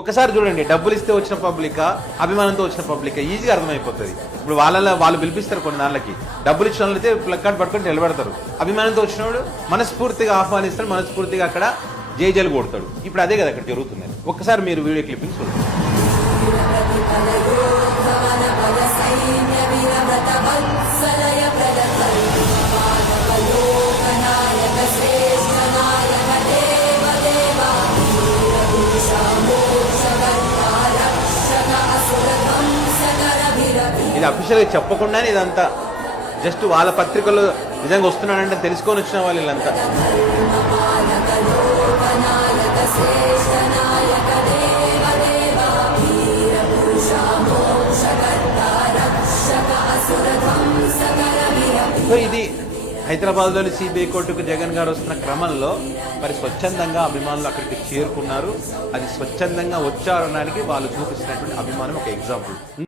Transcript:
ఒకసారి చూడండి, డబ్బులు ఇస్తే వచ్చిన పబ్లిక్, అభిమానంతో వచ్చిన పబ్లిక్ ఈజీగా అర్థమైపోతుంది. ఇప్పుడు వాళ్ళు పిలిపిస్తారు కొన్ని నాళ్ళకి, డబ్బులు ఇచ్చిన వాళ్ళైతే ప్లగ్ కార్డ్ పట్టుకొని నిలబెడతారు. అభిమానంతో వచ్చినవాడు మనస్ఫూర్తిగా ఆహ్వానిస్తాడు, మనస్ఫూర్తిగా అక్కడ జైజలు కొడతాడు. ఇప్పుడు అదే కదా అక్కడ జరుగుతుంది. ఒక్కసారి మీరు వీడియో క్లిప్పింగ్ చూడండి. ఇది అఫీషియల్ గా చెప్పకుండానే ఇదంతా జస్ట్ వాళ్ళ పత్రికల్లో నిజంగా వస్తున్నాడంటే తెలుసుకొని వచ్చిన వాళ్ళు వీళ్ళంతా. సో ఇది హైదరాబాద్లోని సిబిఐ కోర్టుకు జగన్ గారు వస్తున్న క్రమంలో మరి స్వచ్ఛందంగా అభిమానులు అక్కడికి చేరుకున్నారు. అది స్వచ్ఛందంగా వచ్చారనడానికి వాళ్ళు చూపిస్తున్నటువంటి అభిమానం ఒక ఎగ్జాంపుల్.